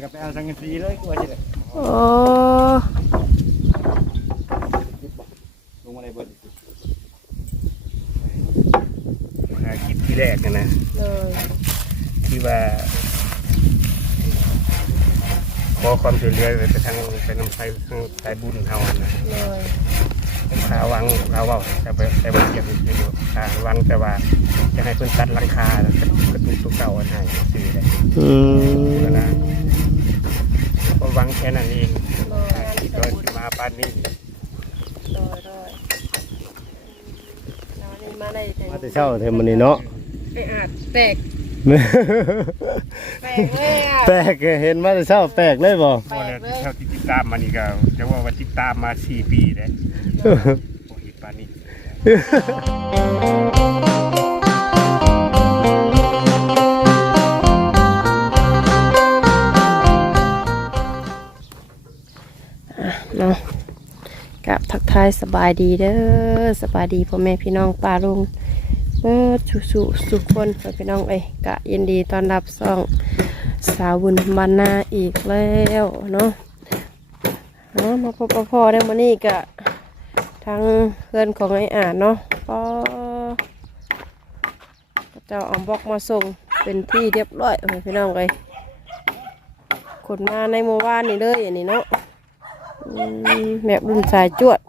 แล้วก็ไปเอาสังกะสีเลยกลัวจะเลยโอ้ลงมาในเบิดหาคลิปที่แรกนะนะเลยที่ว่าขอความช่วยเหลือไปทางไปนำไฟทางสายบุญเฮานะเลยขาวังขาเว่าแต่ไปแต่บ่เกี่ยวกับอยู่ขาวังแต่ว่าจะให้เพิ่นตัดหลังคาแล้วก็กระตุ้นตัวเก่าอันให้ซื้อได้อืมนะก็ห วังแค่นั้นเองเลยที่โดนมาปานนี้เลยเลยนอนนี่มาได้ถึงมาแต่เช้าเทอมื้อนี้เนาะ ไปอาจแตกแตกเลยอะแปลกเห็นมาแต่เช้าแปลกเลยบ่แปลพอกเลยเท่าที่ติดตามมานี่ก็จะว่าว่าติดตามมาสี่ปีแล้วโอ้ยปานนี้ เนาะกับทักทายสบายดีเด้อสบายดีพ่อแม่พี่น้องป้าลุงเบิดสุสุสุขคนพ่อพี่น้องเอ้ยกะยินดีต้อนรับซ่องสาวบุญบานาอีกแล้วเนาะเอามาพบพ่อได้มานี่กะทางเพื่อนของไอ้อ่านเนาะก็เจ้าอาบล็อกมาส่งเป็นที่เรียบร้อยพ่อพี่น้องเลยขนมาในหมู่บ้านนี่เลยอันนี้เนาะ แบบรุ่นสายจวด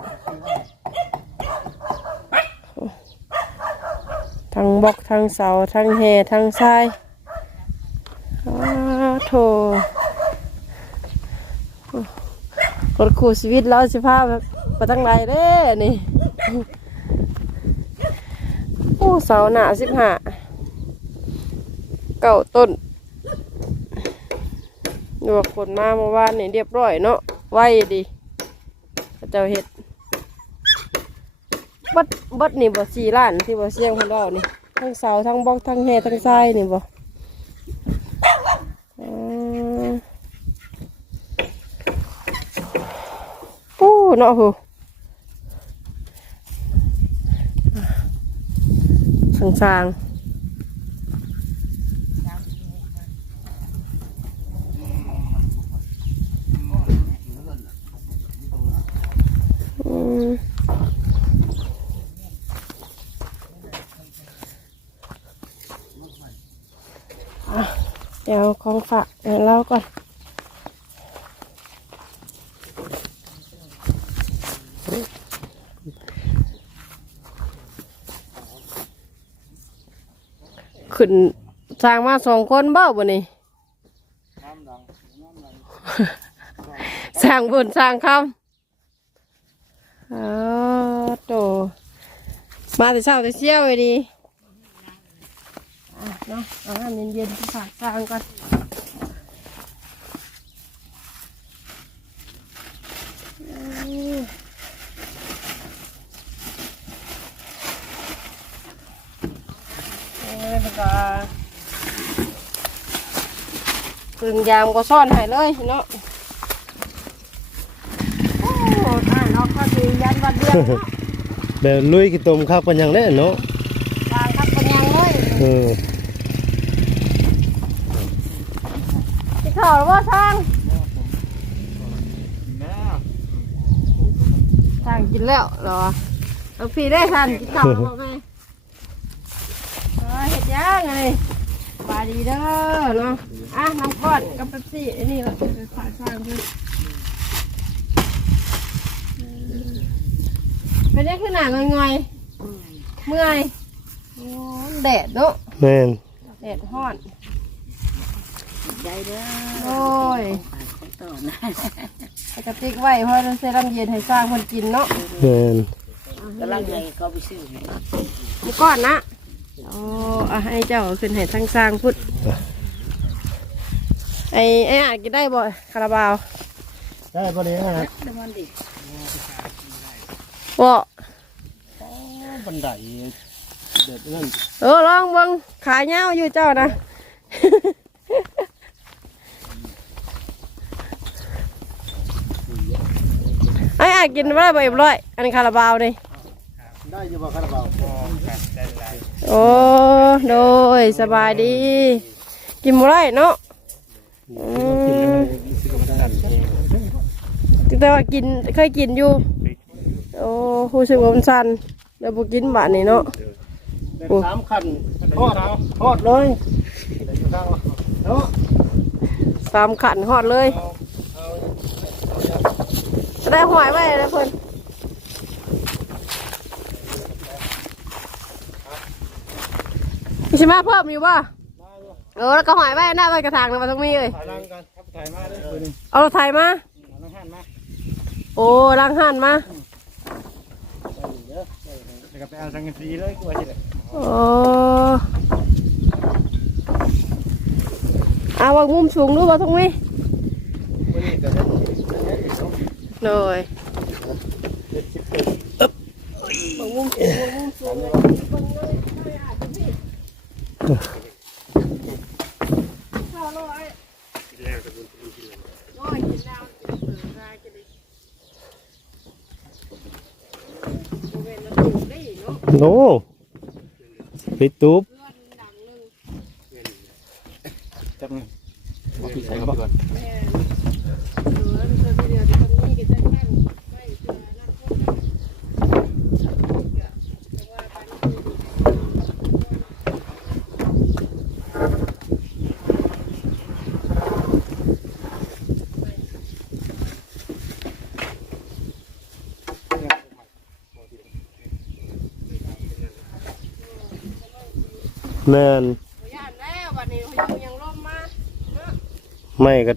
ทั้งบล็อกทั้งเสาทั้งแฮทั้งทรายอ้โถรถคู่ชีวิตเราสิพาแบบไปตั้งไรเด้นี่ โอ้เสาหนาสิบห้าเก้าต้นดูคนมาเมื่อวานนี่เรียบร้อยเนาะ ไวดีพระเจ้าเห็ดบัดบัดนี่บ่สี่ล้านที่บ่เสียงคนเรานี่ทั้งเสาทั้งบล็อกทั้งแฮทั้งทรายนี่บ่อืมปู้เนาะหูสางสางอืมอะเดี๋ยวของฝาก เดี๋ยวเล่าก่อนขึ้นสร้างมาสองคนเบ้าบ่นี่สร้างบนสร้างคำอ๋อโตมาแต่เช้าแต่เชี่ยวเลยดีอะเนาะเอาน้ำเย็นๆไปฝากสร้างก่อนอืมเอาไว้แล้วก็ กึ่งยามก็ซ่อนให้เลยเนาะโอ้อ่านเนาะก็คือยันวัดเดียวเนาะแบบลุยกี่ตมคักปันยังได้เนาะทางครับเป็นยังเลยเออที่เขาว่าทางทางกินแล้วเหรอเอาพี่ได้ทันกินข้าวบ่แม่เออเห็ดย่างไง ดีเด้อเนาะอะน้ำก้อนกับเป๊ปซี่อันนี้เราไปฝากสร้างเพื่อนไม่ได้ขึ้นหนางอยๆเมื่อยโอ้แดดเนาะแม่นแดดฮ้อนได้เด้อโอ้ยต่อนะใส่กระติกไว้เพราะเราใส่น้ำเย็นให้สร้างคนกินเนาะแม่นกำลังไงเขาไปซื้อให้มีก้อนนะ โอ้อะให้เจ้าขึ้นให้ทั้งสร้างพุทธไอ้ไอ้อาจกินได้บ่คาราบาวได้บ่ได้ฮะเดี๋ยวมันดิบ่บันไดเด็ดนั่นเออลองเบิ่งขายเงาวอยู่เจ้านะไอ้อาจกินมาได้บ่เรียบร้อยอันนี้คาราบาวนี่ได้อยู่บ่คาราบาว พอกันได้หลายโอ้โดยสบายดี กินบ่ได้เนาะอืมสั่นเองแต่ว่ากินเคยกินอยู่ โอ้รู้สึกว่ามันสั่นแล้วบ่กินบาดนี้เนาะเดินสามขันทอดเอาทอดเลยเนาะสามขันฮอดเลยได้หอยไว้แล้วเพิ่น มีสิมาเพิ่มอยู่ป่ะเออแล้วก็หอยไว้หน้าไว้กระถางเลยมาตรงนี้เลยถ่ายรังกันครับถ่ายมาเลยตัวหนึงเอารถไถมาเอาน้ำหั่นมาโอ้ล้างหันมาเดี๋ยวก็ไปเอาสังกะสีเลยกลัวสิเลยโอ้เอาวางมุมสูงดูมาตรงนี้วันนี้ก็ได้ได้อีกเนาะเลยวางมุมสูงวางมุมสูง โน้ปิดตูบจับมือบอกพี่ใส่เข้าไปก่อน แม่นย่านแล้ววันนี้ยังยังล่มมาไม่ก็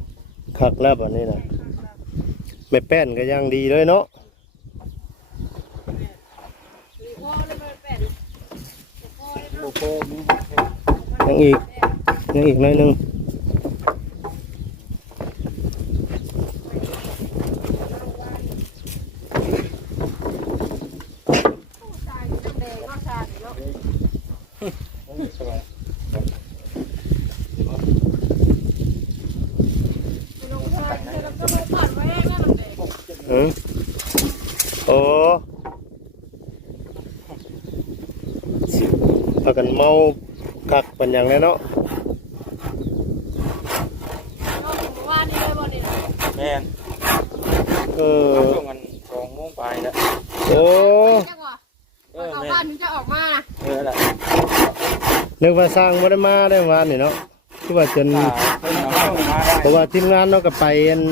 คักแล้วแบบนี้นะไม่แป้นก็ยังดีเลยเนาะมีพ่อเลยมันเป็นโบโบมียังอีกยังอีกหน่อยหนึง ชายน้ำแดงก็ชาเนาะลงเธอเธอแล้วก็มาปัดไว้แม่น้ำแดง อืมโอ้พากันเมาคักปัน อย่างเลยเนาะว่านี่เลยบ่นี่แม่นเออช่วงกันสองโมงไปแล้วโอ้จังหวะเออเอาแม่บ้านนถึงจะออกมานะเออแหละนึกว่าสร้างบ่ได้มาได้วานนี่เนาะคือว่าจน อ่าเพิ่นเอาเข้ามาได้เพราะว่าทีมงานเนาะก็ไปอัน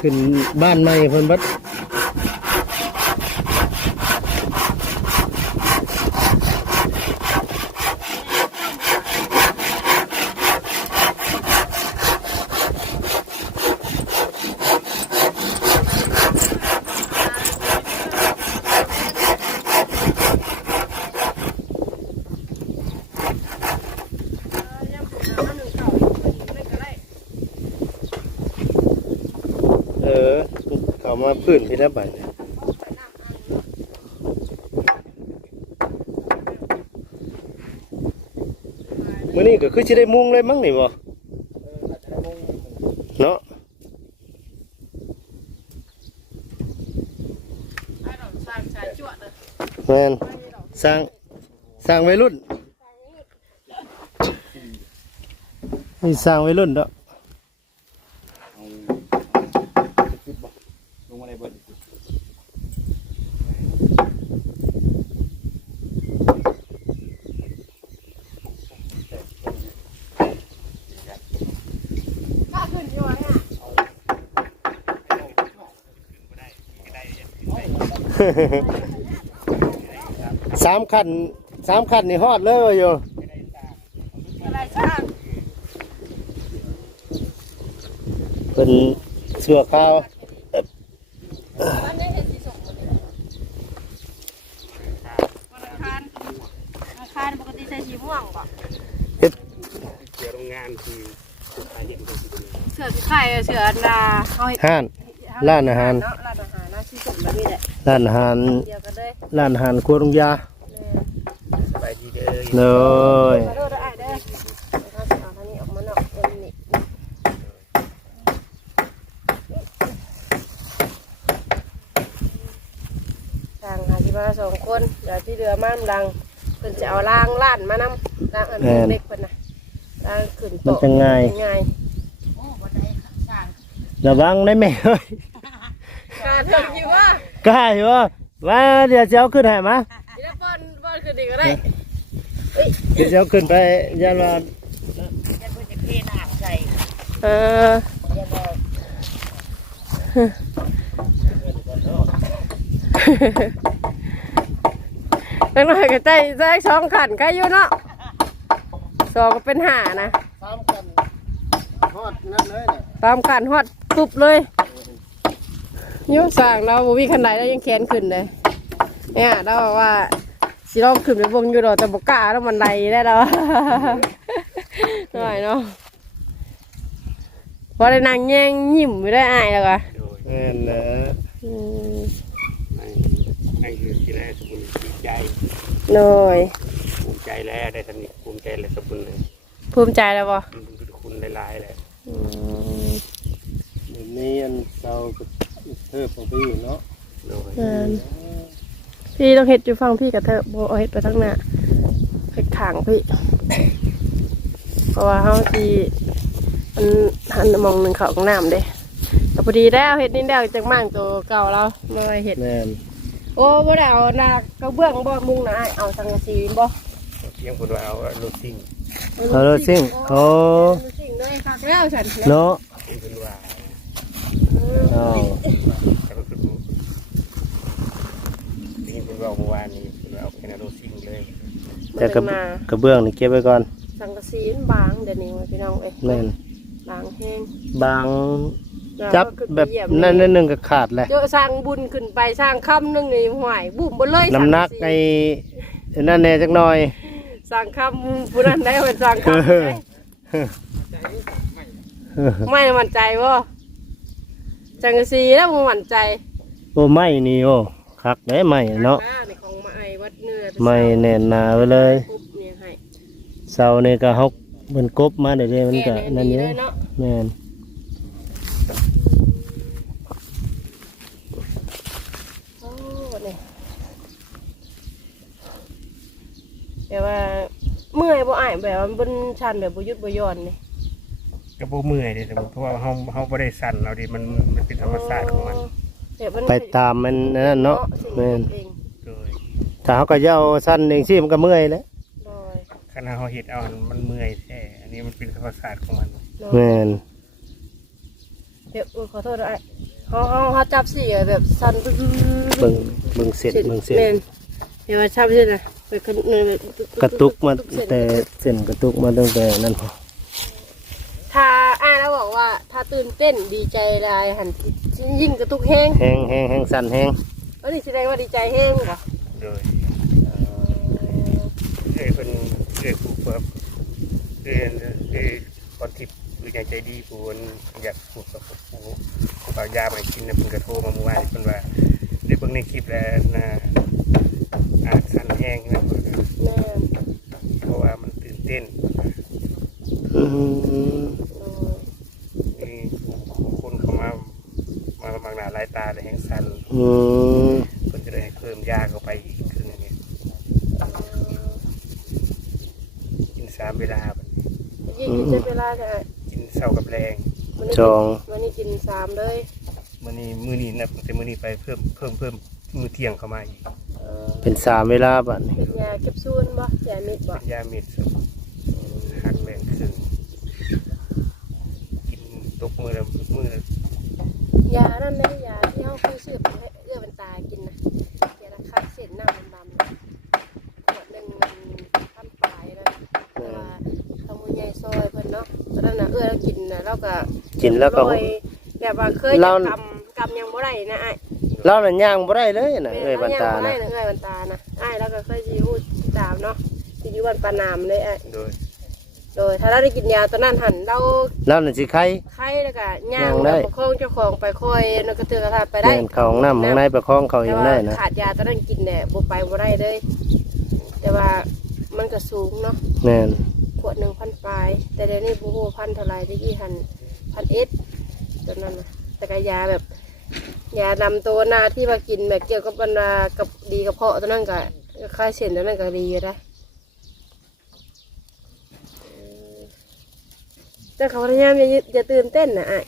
ขึ้นบ้านใหม่เพิ่นเบัด ยังปวดน้ำหนึ่งเก่าไม่ก็ได้ เออเขามา พื้นพี่แล้วบัดเนี่ยมื้อนี้ก็คือสิได้มุงเลยมั้งนี่บ่เนาะแมนสร้างสร้างวัยรุ่นนี่สร้างวัยรุ่นเนาะเอาคิดบ่ลงมาในเบิด กล้าขึ้นอยู่เนี่ย สามขันสามขันนี่ฮอดเลยอยู่อะไรสร้างเป็นเสือข้าววันนี้เห็นสีส่งวันอังคารอังคารปกติใส่สีม่วงป่ะเฮ็ดเกี่ยวโรงงานคือใครเห็นก็สิเป็นเสือสีไข่เสืออันดาเขาเห็นห้านร้านอาหาร ร้านอาหารเดียวกันเลยร้านอาหารครัวลุงยาสบายดีเด้อเลยมาดูได้เด้อเขาจะเอาทางนี้ออกมานอกเป็นนี่ทางหาที่มาสองคนเดี๋ยวที่เรือม่านดังเพิ่นจะเอาล่างล้านมานำล่างอันเล็กเพิ่นน่ะล่างขึ้นมันโต๊ะจะง่าย ง่ายโอ้บ่ได้ค่ะสร้างระวังได้แม่เอ้ยกาเถิงอยู่ว่า กล้าอยู่ว่าว่าเดี๋ยวจะเอาขึ้นให้มาอีแล้วป้อนป้อนคือดีก็ได้เดี๋ยวจะเอาขึ้นไปยันว่าจะเพิ่นจะเทน้ำใส่เอออย่าบอกจังหน่อยก็ใจใจสองขันก็อยู่เนาะสองก็เป็นห้านะตามกันฮอดนั่นเลยน่ะตามขันฮอดปุ๊บเลย โยสั่งเราบ่มีขันไหนเรายังแขนขึ้นเลย เนี่ยเราบอกว่าสิลองขึ้นไปเบงอยู่ดอกแต่บกล้าแล้วมันไดได้แล้วหน่อยเนาะพอได้นางแย่งยิ้มไม่ได้อายแล้วก็โดยแม่นแหละอืมในในคือที่แรกสมบูรณ์ดีใจหน่อยภูมิใจแล้วได้สนิทภูมิใจเลยสมบูรณ์เลยภูมิใจแล้วบ่มันเป็นคุณหลายๆเลยอืมเดี๋ยวนี้อันเซาก็เทิบของพี่เนาะโดยนั่นพี่ต้องเห็ดอยู่ฟังพี่กับเธอโบเอาเห็ดไปทั้งหน้าเห็ดขางพี่ เพราะว่าเขาทีมันหันมองหนึ่งเขาของน้ำเด้แต่พอดีแล้วเห็ดนี่แล้วจากมั่งตัวเก่าเราไม่ไหวเห็ด แม่นโอ้บ่ได้เอาหน้ากระเบื้องบ่มุงนะเอาสังกะสีบ่เพียงคนว่าเอาลูกซิ่งเอาเลยซิ่งโอ้ลูกซิ่งด้วยคักแล้วฉันเนาะเป็นคนว่าเอา แต่ก็คือ ได้ยินคนว่าเมื่อวานนี้คนว่าเอาแค่นั้นลูกซิ่งเลยมันแต่กระเป็นมา กระเบื้องนี่เก็บไว้ก่อนสังกะสีมันบางเดี๋ยวนี้ว่าพี่น้องเอ้ยแม่นบางแห้งบางจับแบบนั่นนิดนึงก็ขาดแหละเจอสร้างบุญขึ้นไปสร้างคำหนึงนี่ห่วยบุ่มบ่เลยน้ำหนักไอ้นั่นแน่จักหน่อย สร้างคำผู้นั้นได้เป็นสร้างคำได้ไม่น่ะมั่นใจบ่จังกะสีแล้วบ่มั่นใจโอ้ไม่นี่โอ้ คักได้ไม่เนาะหในของไม้วัดเนื้อไม่แน่นหนาไว้เลยปุ๊บเนี่ยให้เสานี่ก็ฮกมันกบมาเดี๋ยวๆมันแก่ก็แน่นั่นดีอยู่เลยเนาะแม่นโอ้เนี่ยแต่ว่าเมื่อยบ่อ้ายแบบว่าบนชันแบบบ่หยุดบ่หย่อนนี่ก็บ่เมื่อยเลยสมมติเพราะว่าเขาเขาไม่ได้สั่นเราดิมันมันเป็นธรรมชาติของมัน แบบมันไปตามมันนั่นเนาะสิ่งแม่นเองโดยถ้าเขาก็เหย้าสั้นเองสิมันก็เมื่อยแหล้วโดยขณะเขาเห็ดเอามันเมื่อยแท้อันนี้มันเป็นธรรมชาติของมันโดยแม่นเดี๋ยวอุ๊ยขอโทษนะไอ้เขาเขาเขาจับสิแบบสั่นปึ๊บเบิ่งเบิ่งเสร็จเบิ่งเสร็จแม่นเดี๋ยวมาจับสินะไปกระตุกเนี่ยกระตุกมาเส้นแต่เส้นกระตุกมาตั้งแต่นั่นพอถ้าอ่านแล้วบอกว่า ถ้าตื่นเต้นดีใจหลายหัน ยิ่งกระตุกแห้งแห้งแห้งแห้งสั้นแห้งเอันนี้แสดงว่าดีใจแห้งเหรอโดยเอ้ยเป็นเอ้ยผู้แบบเอ้ยเอ้ยคนทิพย์คืออยากใจดีผู้คนอยากพูดกับผู้ผู้เอายามากินนะเพิ่นก็โทรมาเมื่อวานเพิ่นว่าได้เบิ่งในคลิปแล้วนะอาจสั่นแห้งนะเพิ่นว่าแม่นเพราะว่ามันตื่นเต้น อืม เออ มีคนเข้ามามาบางหน้าหลายตา แต่แห้งสั่นอืมเพิ่นจะได้เพิ่มยาเข้าไปอีกครึ่งหนึงเนี่ยกินสามเวลาบัดนี้ยิ่งกินเจ็ดเวลาจะกินเช้ากับแรงวันนี้จองวันนี้กินสามเลยมื้อนี้มื้อนี้นะแต่มื้อนี้ไปเพิ่มเพิ่มเพิ่มมื้อเที่ยงเข้ามาอีกเออเป็นสามเวลาบัดนี้เป็นยาเก็บซูนบ่ยาเม็ดบ่เป็นยาเม็ดสุหักแรงครึ่งกินตกมื้อละมื้อละ ยานั่นนะยาที่เขาเคยซื้อไปให้เอื้อเป็นตากินนะยาละคักเส้นหน้าดำๆขวดหนึ่งมันพันปลายนะแต่ว่าทำมือใหญ่ซอยเพิ่นเนาะตอนนั้นน่ะเอื้อแล้วกินน่ะแล้วก็กินแล้วก็ โรยแบบว่าเคยเราจะกำกำยังบ่ได้นะไอ้ายเล่าน่ะย่างบ่ได้เลยน่ะเอ้ยบันตาแม่นะ เอ้ยบันตานะไอ้ายแล้วก็เคยสิพูดตามเนาะที่อยู่บ้านปานามเลยไอ้าย โดย โดยถ้าเราได้กินยาตอนนั้นหันเราเล่าน่ะสิไข่ไข้แล้วก็ย่างย่างได้ ประคองเจ้าของไปคอยนกกระเตือกกระทาไปได้แม่นเข้าห้องน้ำข้างในประคองเขาเอแต่งว่าได้นะขาดยาตอนนั้นกินเนี่ยบ่ไปบ่ได้เลย แต่ว่ามันก็สูงเนาะแม่นขวดหนึ่งพันปลาย แต่เดี๋ยวนี้บ่ฮู้พันเท่าไหร่ตะกี้หันพันเอสตอนนั้นนะแต่ก็ยาแบบยานำตัวหนาที่มากินแบบเกี่ยวกับบรรดากับดีกับเพาะตอนนั้นก็ก็คลายเส้นตอนนั้นก็ดีอยู่นะ แต่เขาพยายามอย่าอย่าตื่นเต้นนะไอ้าย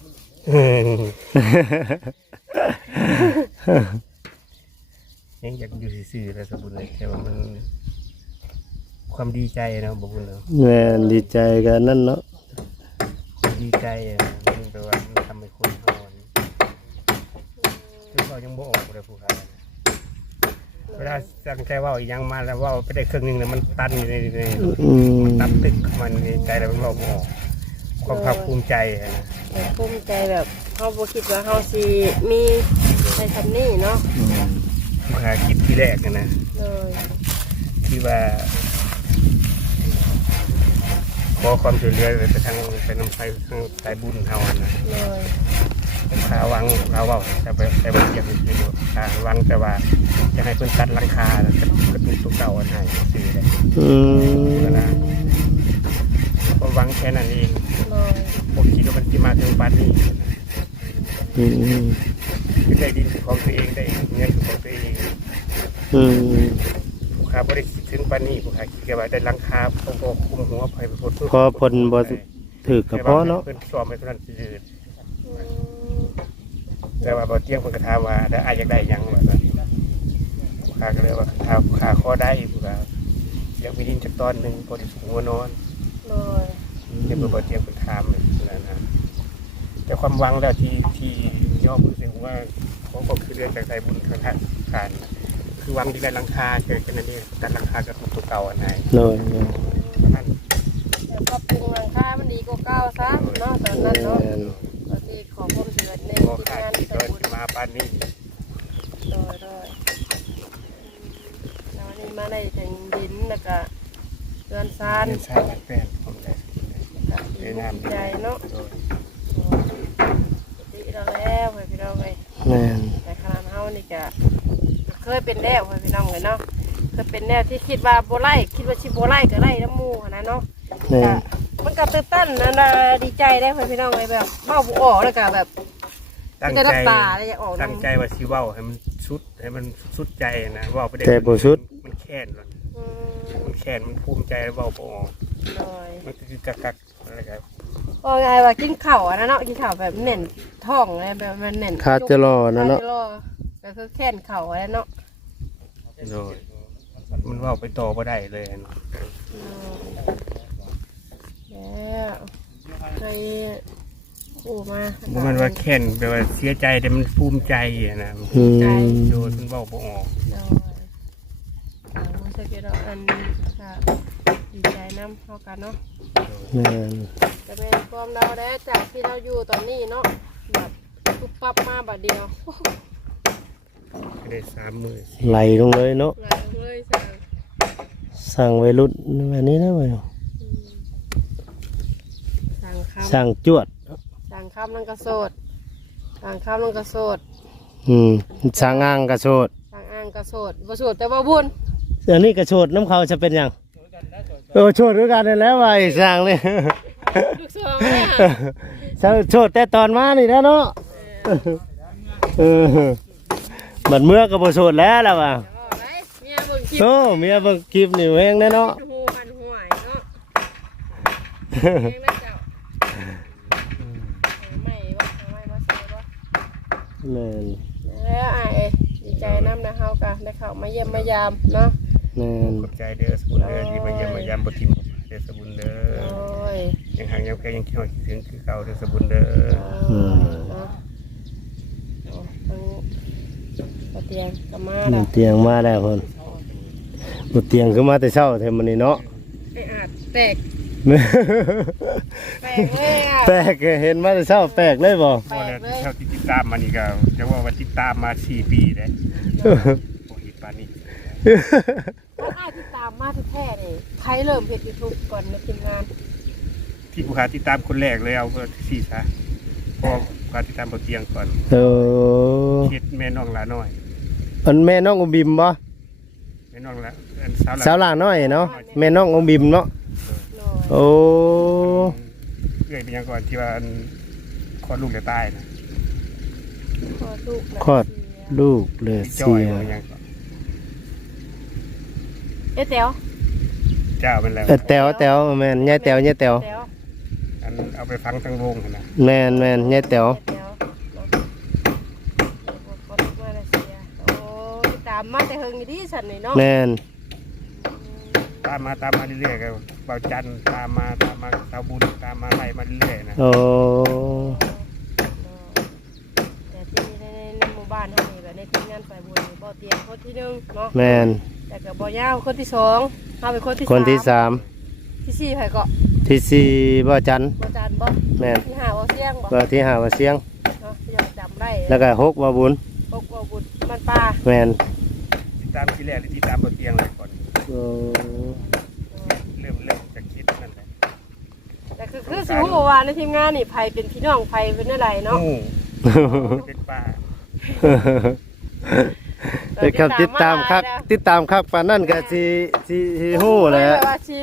ยังอยากอยู่ซื่อๆแล้วสมบูรณ์เลยแต่ว่ามัน ความดีใจนะบอกคุณเนาะแม่นดีใจกันนั่นเนาะความดีใจอะมันแปลว่ามันทำให้คนเฮาอันคือเรายังบ่ออกเลยผู้ค้านะเวลาตั้งใจเว่าอีหยังมาแล้วเว่าไปได้ครึ่งหนึงแล้วมันตันอยู่ในในอืม มันตับตึกของมันในใจแล้วมันเราบ่ออก ความภาคภูมิใจอะนะแต่ภูมิใจแบบเฮาบ่คิดว่าเฮาสิมีในคำนี้เนาะผู้ค้าคิดที่แรกอะนะเลยที่ว่า ขอความช่วยเหลือไปทางไปนำไปทางสายบุญเฮาอะนะเลยขาวังขาเว่าแต่ไปแต่ไปเก็บคืออยู่ขาวังแต่ว่าจะให้เพิ่นตัดหลังคาแล้วจะกระตุ้นตัวเก่าอันให้ซื้อได้อืมนะก็หวังแค่นั้นเองเลย ผมคิดว่ามันจะมาถึงปานนี้อืมคือได้ดินเป็นของตัวเองได้เงินเป็นของตัวเองอืมผู้ค้าบ่ได้คิดถึงปานนี้ผู้ค้าคิดแค่ว่าได้หลังคาต้องก็คุมหัวไปพ้นพอผลบ่ถือกับพอเนาะเพิ่นสอบไปเท่านั้นซื่ออืมแต่ว่าบ่เที่ยงเพิ่นก็ถามว่าได้อายอยากได้หยังว่าซั่นผู้ค้าก็เลยว่าถ้าผู้ค้าขอได้ผู้ค้าอยากมีดินจักตอนหนึงพอที่สูงหัวนอนเลย เนี่ยเปิดเตียงเป็นทามเลยนะนะแต่ความหวังแล้วที่ที่ย่อมือเสียงว่าเขาก็คือเรื่องจากใจบุญทางทางการคือหวังที่ได้หลังคาเกิดกันนั่นเองแต่หลังคากับตัวเก่าอันไหนเลยเลยนั่นแต่ปรับปรุงหลังคามันดีกว่าเก่าซะเนาะตอนนั้นเนาะแม่นก็ที่ขอความเหลือในทีมขาดงานที่ใส่เกิดบุญมาปานนี้โดยโดยแล้ววันนี้มาได้ถึงดินแล้วก็เดือนซานเรียนสร้างแป้น ได้เรียนงามใจเนาะโดยดีเราแล้วไปพี่น้องเลยแม่นแต่ขนาดเฮานี่ก็เคยเป็นแล้วไปพี่น้องเลยเนาะเคยเป็นแนวที่คิดว่าโบไล่คิดว่าชิโบไล่ก็ไล่น้ำหมูหั้นนะเนาะแม่ก็นมันก็ตื่นเต้นนะนะดีใจได้ไปพี่น้องเลยแบบเมาบุออกแล้วก็แบบตั้งจะใจน้ำตาเลยจะออกตั้งใจน้ำว่าสิเว้าให้มันสุดให้มันสุดใจนะเว่าไปได้แต่บ่สุดมันแค้นหรอกอืมมันแค้นมันภูมิใจเว้าบ่ออกโดยมันก็คือกักกักๆ อะไรกันก็ไงว่ากินข้าวอะนะเนาะกินข้าวแบบเน่นท้องเลยแบบมันเน่นคาดจะรอนะเนาะคจรอก็คือแค่นเข่าอะไรเนาะโดยมันเว่าไปต่อบ่ได้เลยเนาะอืมแล้วเคยอู้มาบ่แมันว่าแค้นแปลว่าเสียใจแต่มันภูมิใจอะนะอืมโดยมันเว้าบ่ออกโดยเอามาสักทีเราอันค่ะ ดีใจน้ำเข้ากันเนาะแม่นจะเป็นความเราได้จากที่เราอยู่ตอนนี้เนาะแบบทุบปั๊บมาบัดเดียวก็ได้สามมื้อไหลลงเลยเนาะหลังเลยสั่งสั่งไว้รุ่นแบบนี้นะเว้ยสั่งคำสั่งจวด สั่งคำนั่นก็โสดสั่งคำนั่นก็โสดอืมสั่งอ่างกระโชดสั่งอ่างก็โสดบ่โสดแต่ว่าบุญอันนี้กระโชดน้ำเขาจะเป็นหยังเออโชดด้วยกันนั่นแหล้วไว้สั่งเลยลูกสองเนี่ยสั่งโชดแต่ตอนมานี่นะเนาะเออบัดเมื่อก็บ่โชดแล้วล่ะว่ะเอาไว้เมียเบิ่งคลิปโอ้เมียเบิ่งคลิปนี่แฮงแน่เนาะหูมันห่วยเนาะเองนะเจ้าเอาไม่บ่เอาไม่มาใส่บ่แม่นแล้วอะเอ้ยดีใจน้ำนะเฮากะได้เข้ามาเยี่ยมมายามเนาะ แม่นขอบใจเด้อสบุญเด้อที่มาเยี่ยมมายามบ่ทิมเด้อสบุญเด้อโอ้ยยังห่างยังแค่ยังคิดว่าคิดถึงคือเก่าเด้อสบุญเด้อเออเนาะโอ้ทั้งกระเตียงก็มาบแล้วนเตียงมาแล้วคนบนเตียงคือมาแต่เช้าแทมันนี่เนาะ ไอ้อาจแตกแตกเลยอะ แปลกเห็นมาแต่เช้าแปลกเลยบ่แปลว่ากแล้วเลยเท่าที่ติดตามมานี่ก็จะว่าว่าติดตามมา4ปีแล้วบ่เห็นปานนี้เพราะอ้ายที่ตามมาแท้ๆนี่ใครเริ่มเฮ็ดยูทูบก่อนในทีมงานที่ผู้ค้าติดตามคนแรกเลยเอาเพื่อที่ซะเพอผู้ค้าติดตามบ่เตียงก่อนเออเฮ็ดแม่น้องหลาน้อยอันแม่น้องอมบิมบ่แม่น้องหละอันสาวหลาสาวหลาน้อยเนาะแม่น้องอมบิมเนาะหน่อยโอ้เอื้อยเป็นหยังก่อนที่ว่าอันคลอดลูกจะตายนะคลอดลูกนะคลอดลูกเลยจ้อเสีย เอ๊ะแต๋วเจ้าเป็นแล้วเออแต๋วแต๋วแม่นยายแต๋วยายแต๋วแต๋วอันเอาไปฟังทั้งวงนะแม่นแม่นยายแต๋วแต๋วบ่นึกว่ารัสเซียโอ้ยตามมาแต่เฮิงอยู่ดีสั่นนี่เนาะแม่นตามมาตามมาเรื่อยๆก็เบาจันทร์ตามมาตามมาเตาบุญตามมาไล่มาเรื่อยๆนะโอ้แต่ที่ในในหมู่บ้านเฮานี่ก็ในทีมงานฝ่ายบุญนี่บ่เตรียมคนที่หนึงเนาะ แม่น แต่ก็บ่ยาวคนที่สองเฮาเป็นคนที่คนที่สามสามที่สี่ไผก็ที่สี่บ่จันทร์บ่จานบ่แม่นที่ห้าบ่เสียงบ่บ่ที่ห้าว่าเสียงเนาะที่เราจำได้แล้วก็หกว่าบุญพวกบ่บุญมันป่าแม่นติดตามที่แรกหรือที่ตามบนเตียงเลยก่อนโอ้เริ่มเริ่มจากคิดนั่นแหละแต่คือคือสิฮู้ว่าในทีมงานนี่ไผเป็นพี่น้องไผเป็นอะไรเนาะงูเป็นป่า เด็กครับติดตามคักติดตามคักปานนั่นก็สิสิสิฮู้แหละ ว่าชี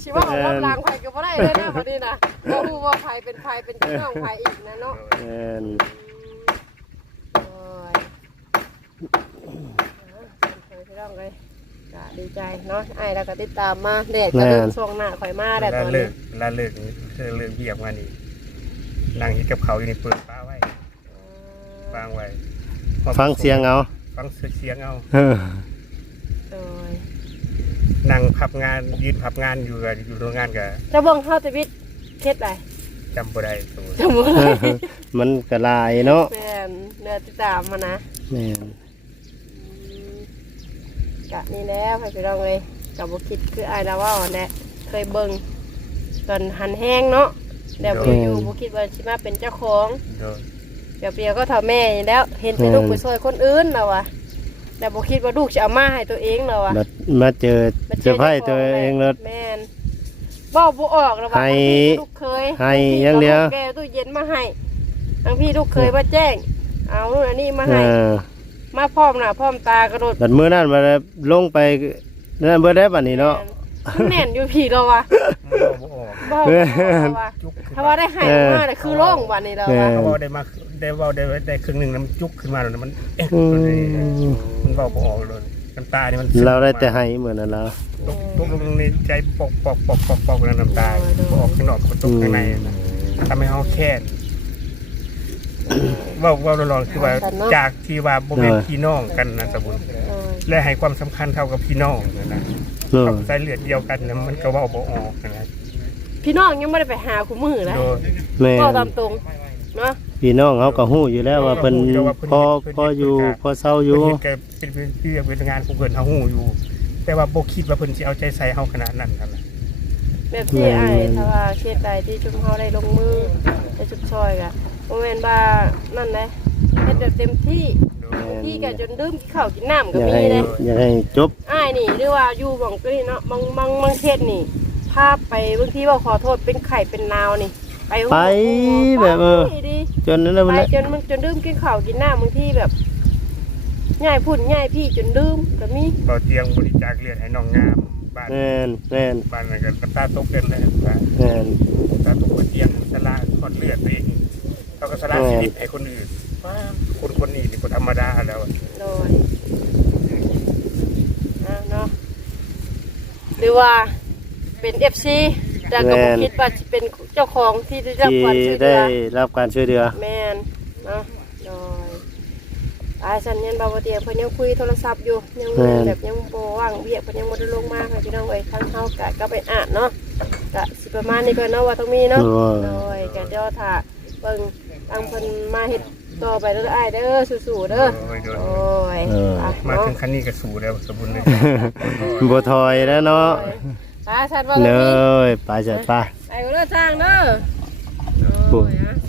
ชีว่าของรับรางไผก็บ่ได้เลยนะบัดนี้นะบ่ฮู้ว่าไผเป็นไผเป็นพี่น้องไผอีกนะเนาะแม่นโอ้ยเคยพี่น้องเลยก็ดีใจเนาะไอ้แล้วก็ติดตามมาแดดก็เริ่มช่วงหน้าข่อยมาเวแดดลาตอนเลินี้กเวลาเลิกนี่เธอเลิกเบียกมานี่นั่งเฮ็ดกับเขาวอยู่ในเปิดฟ้าไว้วางไว้ฟังเสียงเอา ฟังเสียงเอาเออโอ้ยนั่งพับงานยืนพับงานอยู่กับอยู่โรงงานกับจะเบิ่งเข้าชีวิตเคล็ดไรจำบ่ได้สมมุติจำบ่ได้มันก็หลายเนาะแม่นเดือติดตามมานะแม่นอืมกะนี่แล้วให้พี่น้องเลยกับบุคิดคือไอ้ดาว่าแหละเคยเบิ่งตอนหันแห้งเนาะเดี๋ยวอยู่ๆบุคิดว่าชิมาเป็นเจ้าของโดย เดี๋ยวเปียก็ทำแม่นี่แล้ว เห็นแต่ลูกไปช่วยคนอื่นแล้ววะแต่บุคิดว่าลูกจะเอามาให้ตัวเองแล้ววะบัดมาเจอเจอไพ่ตัวเองแล้วแม่นบอกบุออกแล้ววะให้ลูกเคยให้อย่างเดียวแกตู้เย็นมาให้ทั้งพี่ลูกเคยมาแจ้ง เอานู่นอันนี้มาเอให้อมาพร้อมหน้าพร้อมตากระโดดบัดมื้อนั้นมาลงไปนั่นเบิดได้บัดนี้เนาะมันแน่นอยู่พี่เราวะมันเอา บ่ออกบอกเออเราวะจุกขึ้นถ้าว่าได้ให้มาเลยคือโล่งวันนี้เราเอวะอเขาได้มาได้เว่าได้ได้ครึ่งหนึ่งน้ำจุกขึ้นมาแล้วมันเอ๊ะอืมมันเบาบ่ออกเลยน้ำตานี่มันเราได้แต่ให้เหมือนนั้นแล้ว ตกตกลงในใจปอกปอกปอกปอกปอกแล้วน้ำตาบ่ออกข้างนอกก็ตกข้างในนะทำให้เขาแค้นเว่าเว่าลองๆคือว่าจากที่ว่าบ่เป็นพี่น้องกันนะสมมุติ และให้ความสำคัญเท่ากับพี่น้องนะนะ เออ สายเลือดเดียวกันนะมันก็เว่าบ่ออกนะพี่น้องยังไม่ได้ไปหาคุณมือนะโดย แม่ก็นตามตรงเนาะพี่น้องเขาก็ฮู้อยู่แล้วว่าเพิ่นพอพออยู่พอเศร้าอยู่ เพิ่นเฮ็ดก็เป็นเป็นเรื่องเป็นงานของเพิ่นเฮาฮู้อยู่ แต่ว่าบ่คิดว่าเพิ่นสิเอาใจใส่เฮาขนาดนั้นครับนะแบบที่ไอ้ถ้าว่าเคสใดที่ชุมเขาได้ลงมือได้ชุดช่อยกะโมเมนบ้านั่นเลย เฮ็ดแบบเต็มที่โดยเต็มที่กันจนดื่มกินข้าวกินน้ำก็อยากมีให้เลยอยากให้จบอ้ายนี่หรือว่าอยู่บางตัวนี่เนาะบางบางบางเคสนี่พาไปบางทีว่าขอโทษเป็นไข่เป็นนาวนี่ ไปไปแบบเออไปดิจนนั้นแล้วไปมันจนมันจนดื่มกินข้าวกินน้ำบางทีแบบง่ายพุ่นง่ายพี่จนดื่มก็มีบ่เตียงบริจาคเลือดให้น้องงามบ้านแม่นแม่นบ้านนั้นก็น้ำตาตกกันเลยว่าแม่น น้ำตาตกบนเตียงสละทอดเลือดตัวเองเขาก็สละเออชีวิตให้คนอื่น ว่าคนคนนี้นี่บ่ธรรมดาแล้ว โดยอะเนาะหรือว่าเป็นเอฟซีแต่ก็บ่คิดว่าจะเป็นเจ้าของที่ได้รับที่ความช่วยเหลืได้อ รับการช่วยเหลือ แมนเนาะโดยอาฉันยันบาวเตียเพิ่นยังคุยโทรศัพท์อยู่ยังแบบยังโบว่างเวียกเพิ่นยังบ่ได้ลงมาค่ะพี่น้องเอ้ยทางเฮากะก็ไปอ่านเนาะกะสิประมาณนี้ก่อนเนาะว่าต้องมีเนาะโอ้โดยกะเดี๋ยวถ้าเบิ่งทางเพิ่นมาเฮ็ด ต่อไปเด้ออ้ายเด้อสู้ๆเด้อโดยโดยโอ้ยอะมาเนาะถึงขั้นนี้ก็สู้แล้วสมบูรณ์เลยบ่ถอยแล้วเนาะอาฉันว่าเลต้องมียไปจัดไปไปก็เด้อสร้างเด้อโอ้ยอะสบาย